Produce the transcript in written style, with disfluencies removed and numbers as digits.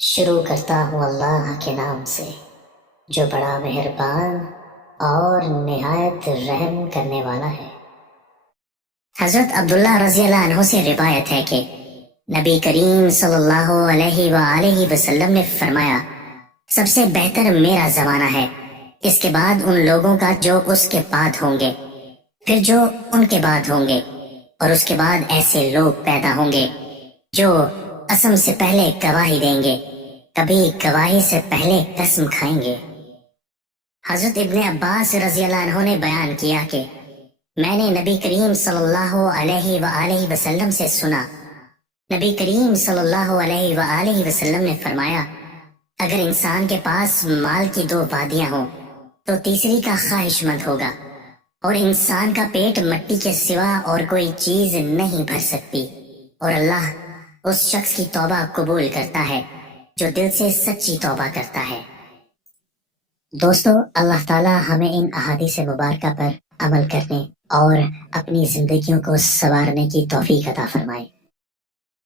شروع کرتا ہوں اللہ کے نام سے جو بڑا مہربان اور نہایت رحم کرنے والا ہے۔ حضرت عبداللہ رضی اللہ عنہ سے روایت ہے کہ نبی کریم صلی اللہ علیہ وآلہ وسلم نے فرمایا، سب سے بہتر میرا زمانہ ہے، اس کے بعد ان لوگوں کا جو اس کے بعد ہوں گے، پھر جو ان کے بعد ہوں گے، اور اس کے بعد ایسے لوگ پیدا ہوں گے جو قسم سے پہلے گواہی دیں گے، کبھی گواہی سے پہلے قسم کھائیں گے۔ حضرت ابن عباس رضی اللہ عنہ نے بیان کیا کہ میں نے نبی کریم صلی اللہ علیہ وآلہ وسلم سے سنا، نبی کریم صلی اللہ علیہ وآلہ وسلم نے فرمایا، اگر انسان کے پاس مال کی 2 وادیاں ہوں تو تیسری کا خواہش مند ہوگا، اور انسان کا پیٹ مٹی کے سوا اور کوئی چیز نہیں بھر سکتی، اور اللہ اس شخص کی توبہ قبول کرتا ہے جو دل سے سچی توبہ کرتا ہے۔ دوستو، اللہ تعالی ہمیں ان احادیث مبارکہ پر عمل کرنے اور اپنی زندگیوں کو سنوارنے کی توفیق عطا فرمائے۔